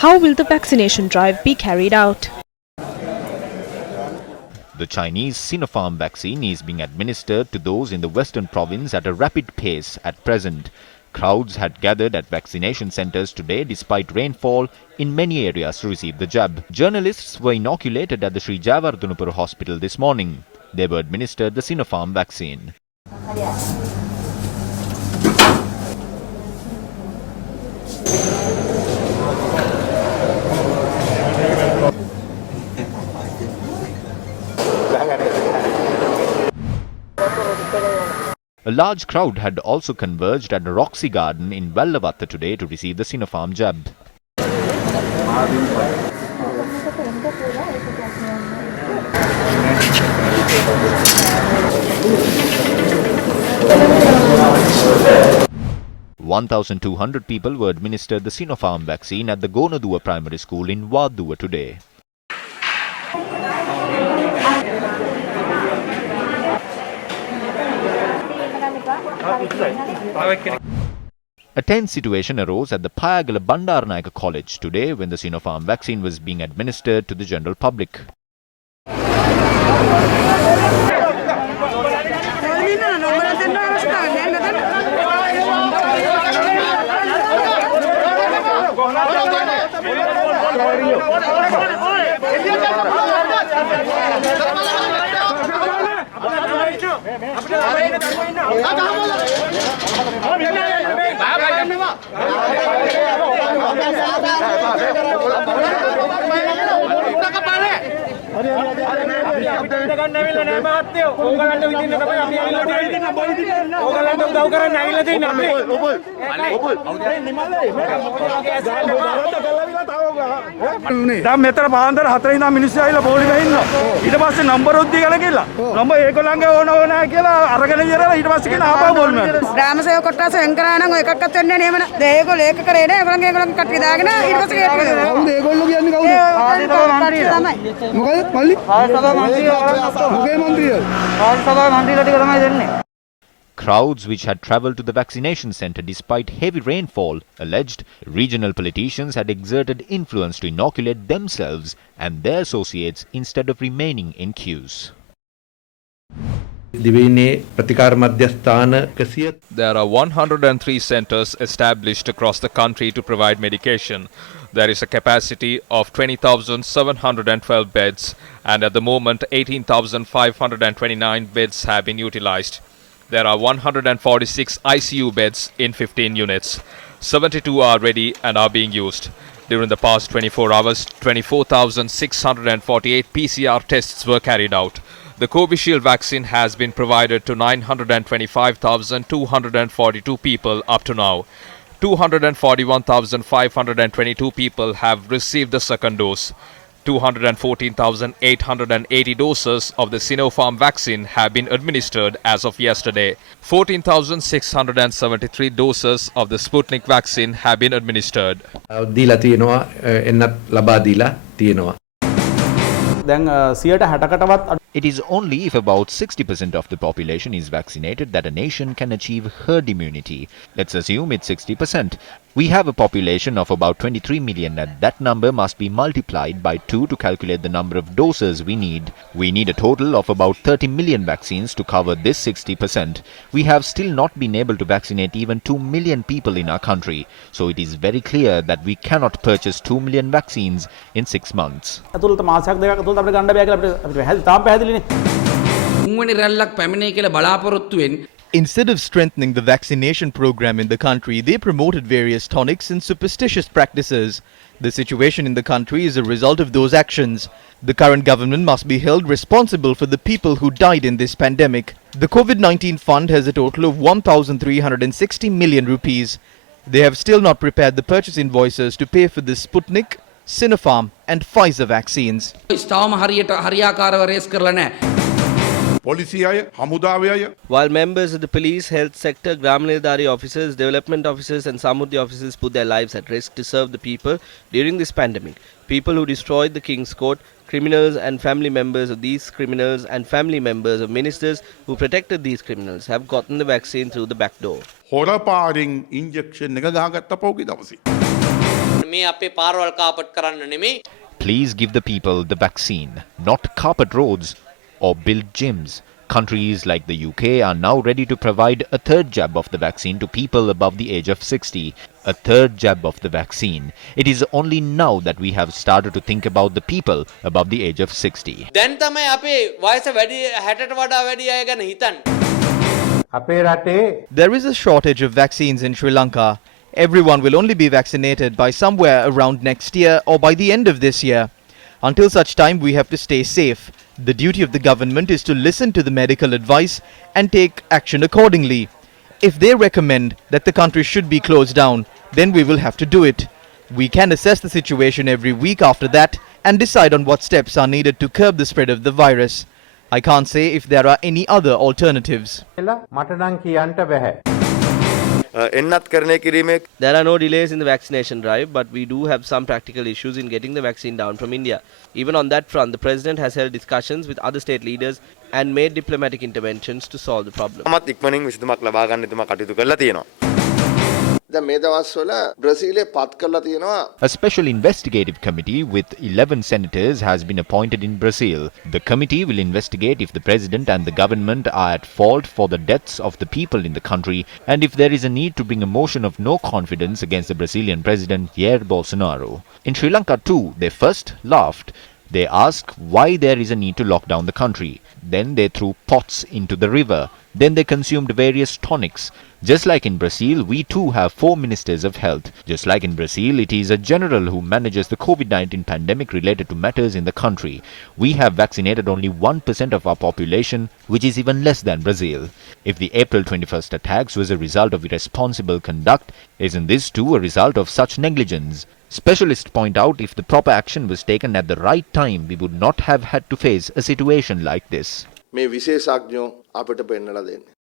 How will the vaccination drive be carried out? The Chinese Sinopharm vaccine is being administered to those in the western province at a rapid pace at present. Crowds had gathered at vaccination centers today despite rainfall in many areas to receive the jab. Journalists were inoculated at the Sri Jayawardhanapura hospital this morning. They were administered the Sinopharm vaccine. A large crowd had also converged at the Roxy Garden in Vellavatta today to receive the Sinopharm jab. (1,200) people were administered the Sinopharm vaccine at the Gonaduwa Primary School in Waduwa today. A tense situation arose at the Payagala Bandaranaike College today when the Sinopharm vaccine was being administered to the general public. දැන් මෙතන පාන්දර 4 ඉඳන් මිනිස්සු ඇවිල්ලා body ගහින්න. ඊට පස්සේ number උද්දී ගල ගිහලා. නම්බර් ඒගොල්ලන්ගේ ඕන නැහැ කියලා අරගෙන ඉවරලා ඊට පස්සේ කියන ආපහු බෝල් මෑන. ග්‍රාම සේවක කොටස වෙන් කරා නම් ඔය එකක්වත් වෙන්නේ නැහැ නේමන. ඒගොල්ලෝ ඒක කරේ නෑ. ඒගොල්ලන්ගේ කට්ටිය දාගෙන ඊට පස්සේ ගේට් එක දෙනවා. කවුද ඒගොල්ලෝ කියන්නේ කවුද? ආදිතව මන්ත්‍රී. මොකද මල්ලි? ආදිතව මන්ත්‍රී. මොකේ මන්ත්‍රිය? ආදිතව මන්ත්‍රීලා ටික තමයි දෙන්නේ. Crowds which had travelled to the vaccination centre despite heavy rainfall alleged regional politicians had exerted influence to inoculate themselves and their associates instead of remaining in queues. There are 103 centres established across the country to provide medication. There is a capacity of 20,712 beds, and at the moment 18,529 beds have been utilised. There are 146 ICU beds in 15 units. 72 are ready and are being used. During the past 24 hours, 24,648 PCR tests were carried out. The Covishield vaccine has been provided to 925,242 people up to now. 241,522 people have received the second dose. 214,880 doses of the Sinopharm vaccine have been administered as of yesterday. 14,673 doses of the Sputnik vaccine have been administered. දීලා තියෙනවා එන්නත් ලබා දීලා තියෙනවා. දැන් 60කටවත් It is only if about 60% of the population is vaccinated that a nation can achieve herd immunity. Let's assume it's 60%. We have a population of about 23 million and that number must be multiplied by 2 to calculate the number of doses we need. We need a total of about 30 million vaccines to cover this 60%. We have still not been able to vaccinate even 2 million people in our country. So it is very clear that we cannot purchase 2 million vaccines in 6 months. අතුලත මාසයක් දෙකක් අතුලත අපිට ගන්න බෑ කියලා අපිට තාම පැහැදිලිනේ. තුන්වෙනි රැල්ලක් පැමිණේ කියලා බලාපොරොත්තුවෙන් Instead of strengthening the vaccination program in the country, they promoted various tonics and superstitious practices. The situation in the country is a result of those actions. The current government must be held responsible for the people who died in this pandemic. The COVID-19 fund has a total of 1,360 million rupees. They have still not prepared the purchase invoices to pay for the Sputnik, Sinopharm and Pfizer vaccines. ස්ථාවම හරියට හරියාකාරව raise කරලා නැහැ. While members of the police, health sector, Gram Nilgiri officers, development officers and Samudri officers put their lives at risk to serve the people during this pandemic, people who destroyed the King's Court, criminals and family members of these criminals and family members of ministers who protected these criminals have gotten the vaccine through the back door. මේ අපේ පාරවල් carpet කරන්න නෙමෙයි. Please give the people the vaccine, not carpet roads or build gyms. Countries like the UK are now ready to provide a third jab of the vaccine to people above the age of 60. A third jab of the vaccine. It is only now that we have started to think about the people above the age of 60. දැන් තමයි අපේ වයස වැඩි 60ට වඩා වැඩි අය ගැන හිතන්නේ. There is a shortage of vaccines in Sri Lanka. Everyone will only be vaccinated by somewhere around next year or by the end of this year. Until such time, we have to stay safe. The duty of the government is to listen to the medical advice and take action accordingly. If they recommend that the country should be closed down, then we will have to do it. We can assess the situation every week after that and decide on what steps are needed to curb the spread of the virus. I can't say if there are any other alternatives. There are no delays in the vaccination drive, but we do have some practical issues in getting the vaccine down from India. Even on that front, the President has held discussions with other state leaders and made diplomatic interventions to solve the problem. A special investigative committee with 11 senators has been appointed in Brazil. The committee will investigate if the president and the government are at fault for the deaths of the people in the country and if there is a need to bring a motion of no confidence against the Brazilian president Jair Bolsonaro. In Sri Lanka too, they first laughed. They asked why there is a need to lock down the country. Then they threw pots into the river. Then they consumed various tonics. Just like in Brazil, we too have 4 ministers of health. Just like in Brazil, it is a general who manages the COVID-19 pandemic related to matters in the country. We have vaccinated only 1% of our population, which is even less than Brazil. If the April 21st attacks was a result of irresponsible conduct, isn't this too a result of such negligence? Specialists point out if the proper action was taken at the right time, we would not have had to face a situation like this. මේ විශේෂඥයෝ අපිට පෙන්නලා දෙන්නේ.